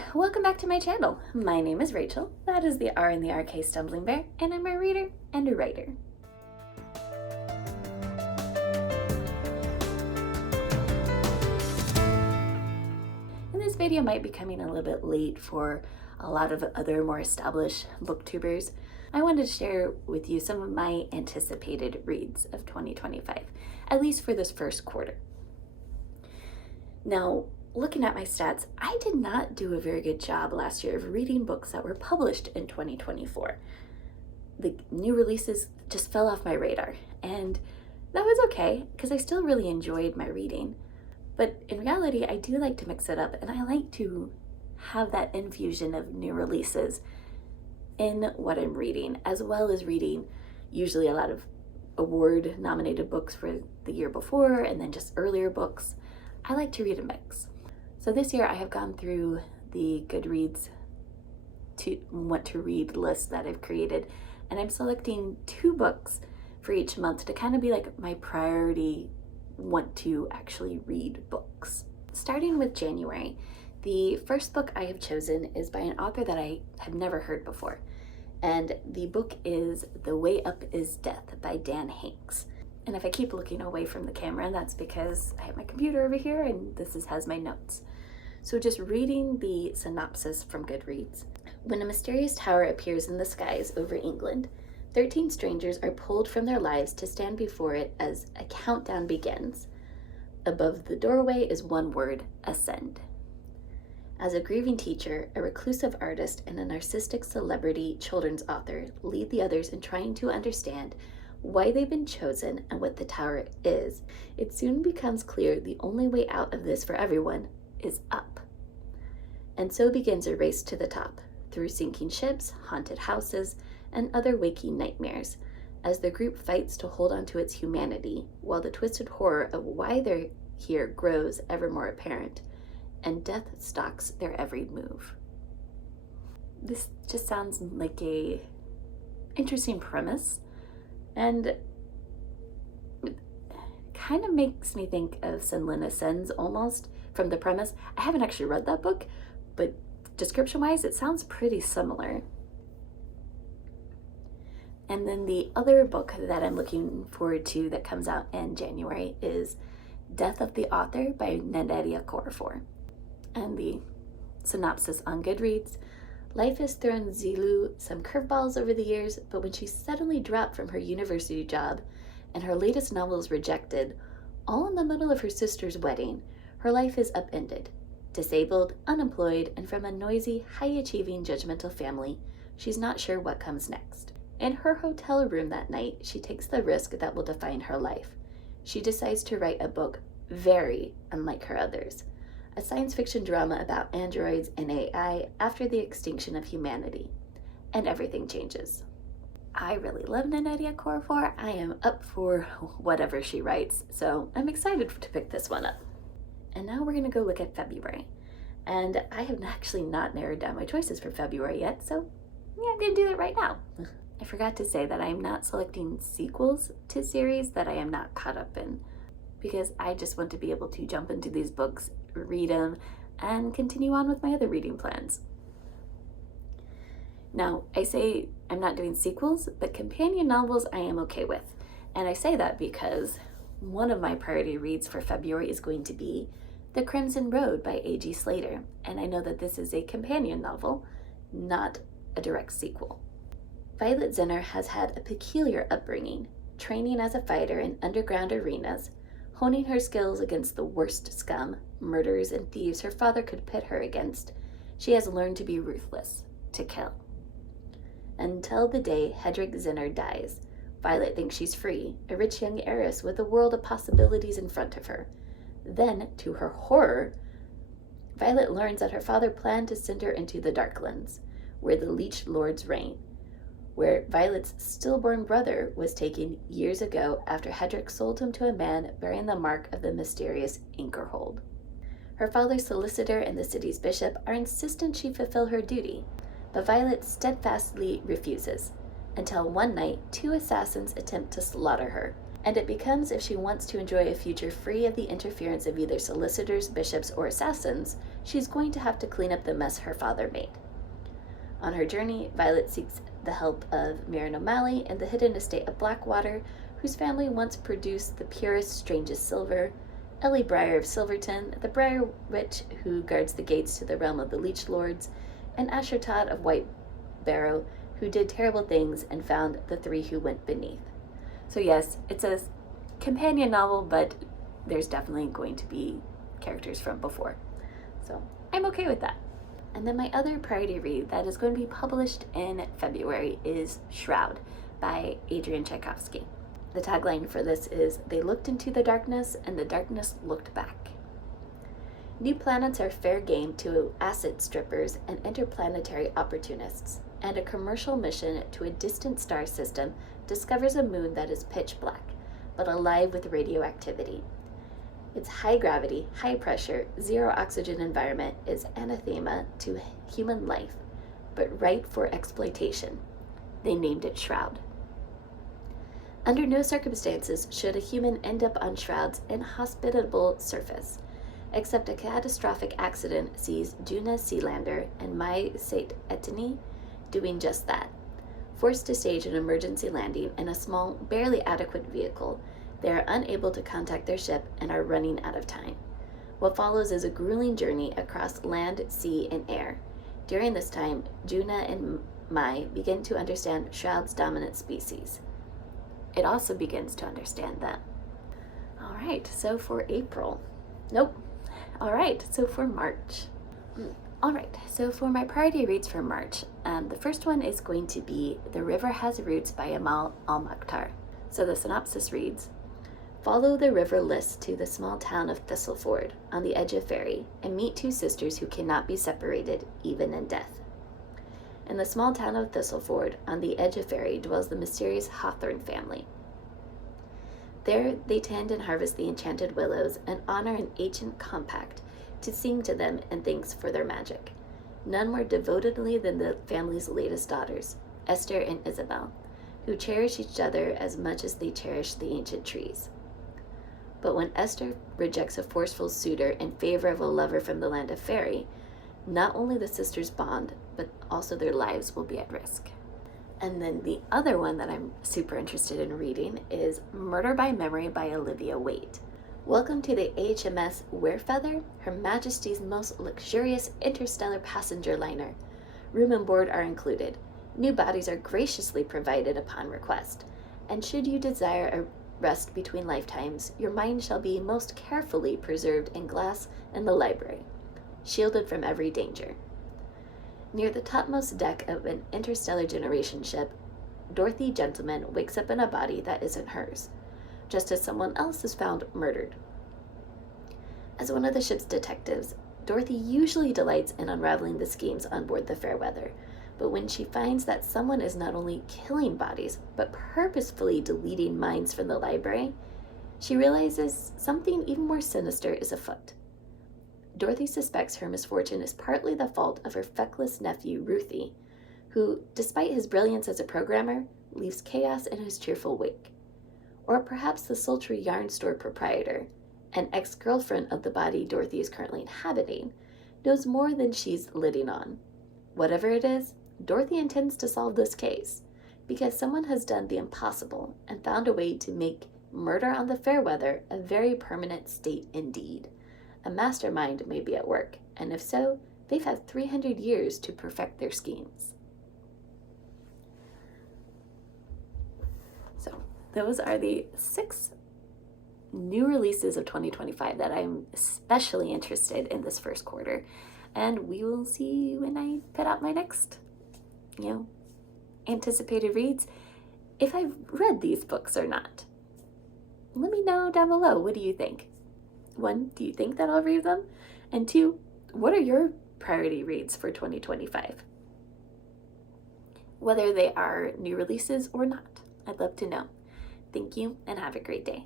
Hey, welcome back to my channel. My name is Rachel, that is the R in the RK Stumbling Bear, and I'm a reader and a writer. And this video might be coming a little bit late for a lot of other more established booktubers. I wanted to share with you some of my anticipated reads of 2025, at least for this first quarter. Now, looking at my stats, I did not do a very good job last year of reading books that were published in 2024. The new releases just fell off my radar, and that was okay because I still really enjoyed my reading. But in reality, I do like to mix it up, and I like to have that infusion of new releases in what I'm reading, as well as reading usually a lot of award-nominated books for the year before, and then just earlier books. I like to read a mix. So this year I have gone through the Goodreads want to read list that I've created, and I'm selecting 2 books for each month to kind of be like my priority want to actually read books. Starting with January, the first book I have chosen is by an author that I have never heard before, and the book is The Way Up is Death by Dan Hanks. And if I keep looking away from the camera, that's because I have my computer over here and has my notes. So just reading the synopsis from Goodreads. When a mysterious tower appears in the skies over England, 13 strangers are pulled from their lives to stand before it as a countdown begins. Above the doorway is one word: ascend. As a grieving teacher, a reclusive artist, and a narcissistic celebrity children's author lead the others in trying to understand why they've been chosen and what the tower is, it soon becomes clear the only way out of this for everyone is up. And so begins a race to the top, through sinking ships, haunted houses, and other waking nightmares, as the group fights to hold on to its humanity, while the twisted horror of why they're here grows ever more apparent, and death stalks their every move. This just sounds like a interesting premise, and it kind of makes me think of Senlin Ascends almost from the premise. I haven't actually read that book, but description-wise, it sounds pretty similar. And then the other book that I'm looking forward to that comes out in January is Death of the Author by Nnedi Okorafor. And the synopsis on Goodreads: life has thrown Zilu some curveballs over the years, but when she's suddenly dropped from her university job and her latest novel is rejected, all in the middle of her sister's wedding, her life is upended. Disabled, unemployed, and from a noisy, high-achieving, judgmental family, she's not sure what comes next. In her hotel room that night, she takes the risk that will define her life. She decides to write a book very unlike her others, a science fiction drama about androids and AI after the extinction of humanity. And everything changes. I really love Nnedi Okorafor. I am up for whatever she writes, so I'm excited to pick this one up. And now we're going to go look at February. And I have actually not narrowed down my choices for February yet, so yeah, I'm going to do that right now. I forgot to say that I'm not selecting sequels to series that I am not caught up in, because I just want to be able to jump into these books, read them, and continue on with my other reading plans. Now, I say I'm not doing sequels, but companion novels I am okay with. And I say that because one of my priority reads for February is going to be The Crimson Road by A.G. Slater, and I know that this is a companion novel, not a direct sequel. Violet Zinner has had a peculiar upbringing, training as a fighter in underground arenas, honing her skills against the worst scum, murderers, and thieves her father could pit her against. She has learned to be ruthless, to kill. Until the day Hedrick Zinner dies, Violet thinks she's free, a rich young heiress with a world of possibilities in front of her. Then, to her horror, Violet learns that her father planned to send her into the Darklands, where the Leech Lords reign, where Violet's stillborn brother was taken years ago after Hedrick sold him to a man bearing the mark of the mysterious Anchorhold. Her father's solicitor and the city's bishop are insistent she fulfill her duty, but Violet steadfastly refuses, until one night 2 assassins attempt to slaughter her, and it becomes if she wants to enjoy a future free of the interference of either solicitors, bishops, or assassins, she's going to have to clean up the mess her father made. On her journey, Violet seeks the help of Mirren O'Malley and the hidden estate of Blackwater, whose family once produced the purest, strangest silver, Ellie Briar of Silverton, the Briar Witch who guards the gates to the realm of the Leech Lords, and Asher Todd of White Barrow, who did terrible things and found the three who went beneath. So yes, it's a companion novel, but there's definitely going to be characters from before. So I'm okay with that. And then my other priority read that is going to be published in February is Shroud by Adrian Tchaikovsky. The tagline for this is, "They looked into the darkness and the darkness looked back." New planets are fair game to asset strippers and interplanetary opportunists, and a commercial mission to a distant star system discovers a moon that is pitch black, but alive with radioactivity. Its high gravity, high pressure, zero oxygen environment is anathema to human life, but ripe for exploitation. They named it Shroud. Under no circumstances should a human end up on Shroud's inhospitable surface, except a catastrophic accident sees Juna Sealander and Mai Sait Etani doing just that. Forced to stage an emergency landing in a small, barely adequate vehicle, they are unable to contact their ship and are running out of time. What follows is a grueling journey across land, sea, and air. During this time, Juna and Mai begin to understand Shroud's dominant species. It also begins to understand them. All right, so for April. Nope. All right, so for March. All right, so for my priority reads for March, the first one is going to be The River Has Roots by Amal Al-Makhtar. So the synopsis reads, follow the river Liss to the small town of Thistleford on the edge of Ferry and meet two sisters who cannot be separated even in death. In the small town of Thistleford on the edge of Ferry dwells the mysterious Hawthorne family. There they tend and harvest the enchanted willows and honor an ancient compact to sing to them in thanks for their magic. None more devotedly than the family's latest daughters, Esther and Isabel, who cherish each other as much as they cherish the ancient trees. But when Esther rejects a forceful suitor in favor of a lover from the land of Fairy, not only the sisters bond, but also their lives will be at risk. And then the other one that I'm super interested in reading is Murder by Memory by Olivia Waite. Welcome to the HMS Warefeather, Her Majesty's most luxurious interstellar passenger liner. Room and board are included. New bodies are graciously provided upon request. And should you desire a rest between lifetimes, your mind shall be most carefully preserved in glass in the library, shielded from every danger. Near the topmost deck of an interstellar generation ship, Dorothy Gentleman wakes up in a body that isn't hers, just as someone else is found murdered. As one of the ship's detectives, Dorothy usually delights in unraveling the schemes on board the Fairweather, but when she finds that someone is not only killing bodies, but purposefully deleting minds from the library, she realizes something even more sinister is afoot. Dorothy suspects her misfortune is partly the fault of her feckless nephew, Ruthie, who, despite his brilliance as a programmer, leaves chaos in his cheerful wake. Or perhaps the sultry yarn store proprietor, an ex-girlfriend of the body Dorothy is currently inhabiting, knows more than she's letting on. Whatever it is, Dorothy intends to solve this case, because someone has done the impossible and found a way to make murder on the Fairweather a very permanent state indeed. A mastermind may be at work, and if so, they've had 300 years to perfect their schemes. So, those are the 6 new releases of 2025 that I'm especially interested in this first quarter. And we will see when I put out my next, anticipated reads, if I've read these books or not. Let me know down below. What do you think? 1, do you think that I'll read them? And 2, what are your priority reads for 2025? Whether they are new releases or not, I'd love to know. Thank you and have a great day.